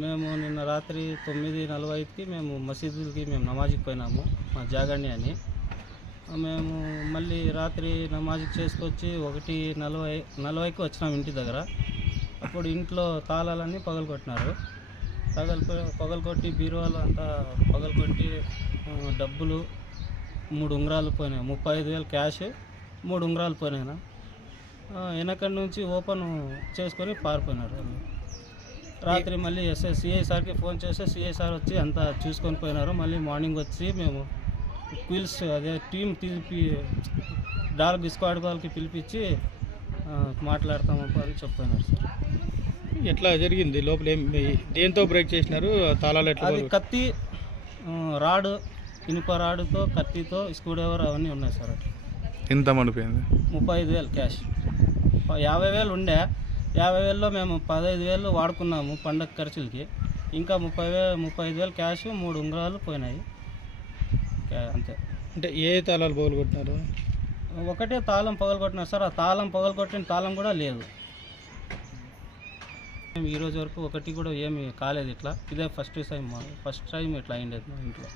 మేము నిన్న రాత్రి తొమ్మిది నలభైకి మేము మసీదుకి మేము నమాజ్కి పోయినాము మా జాగండి అని. మేము మళ్ళీ రాత్రి నమాజ్కి చేసుకొచ్చి ఒకటి నలభై నలభైకి వచ్చినాం ఇంటి దగ్గర. అప్పుడు ఇంట్లో తాళాలన్నీ పగలగొట్టినారు. పగలు పగలగొట్టి బీరువాలు అంతా పగలగొట్టి డబ్బులు మూడు ఉంగరాలు పోయినాయి. ముప్పై ఐదు వేలు క్యాష్ మూడు ఉంగరాలు పోయినాయి వెనకడి నుంచి ఓపెన్ చేసుకొని పారిపోయినారు. రాత్రి మళ్ళీ ఎస్ఐ సిఐ సార్కి ఫోన్ చేస్తే సిఐ సార్ వచ్చి అంతా చూసుకొని పోయినారు. మళ్ళీ మార్నింగ్ వచ్చి మేము క్విల్స్ అదే టీం పిలిపి డాగ్ స్క్వాడ్ వాళ్ళకి పిలిపించి మాట్లాడతాము అని చెప్పినారు సార్. ఎట్లా జరిగింది? లోపల ఏం దేంతో బ్రేక్ చేసినారు? తాళాలు ఎట్లా అది కత్తి రాడు ఇనుప రాడుతో కత్తితో స్క్రూ డ్రైవర్ అవన్నీ ఉన్నాయి సార్. అట్లా ఎంత మండిపోయింది ముప్పై ఐదు వేలు క్యాష్. యాభై వేలు ఉండే. యాభై వేలలో మేము పదహైదు వేలు వాడుకున్నాము పండగ ఖర్చులకి. ఇంకా ముప్పై వే ముప్పై ఐదు వేలు క్యాష్ మూడు ఉంగరాలు పోయినాయి. అంతే. అంటే ఏ తాళాలు పగలు కొట్టినారు ఒకటే తాళం పగలగొట్టినారు సార్. ఆ తాళం పగలగొట్టిన తాళం కూడా లేదు. మేము ఈ రోజు వరకు ఒకటి కూడా ఏమి కాలేదు ఇట్లా. ఇదే ఫస్ట్ టైం ఫస్ట్ టైం ఇట్లా అయిండేది మా ఇంట్లో.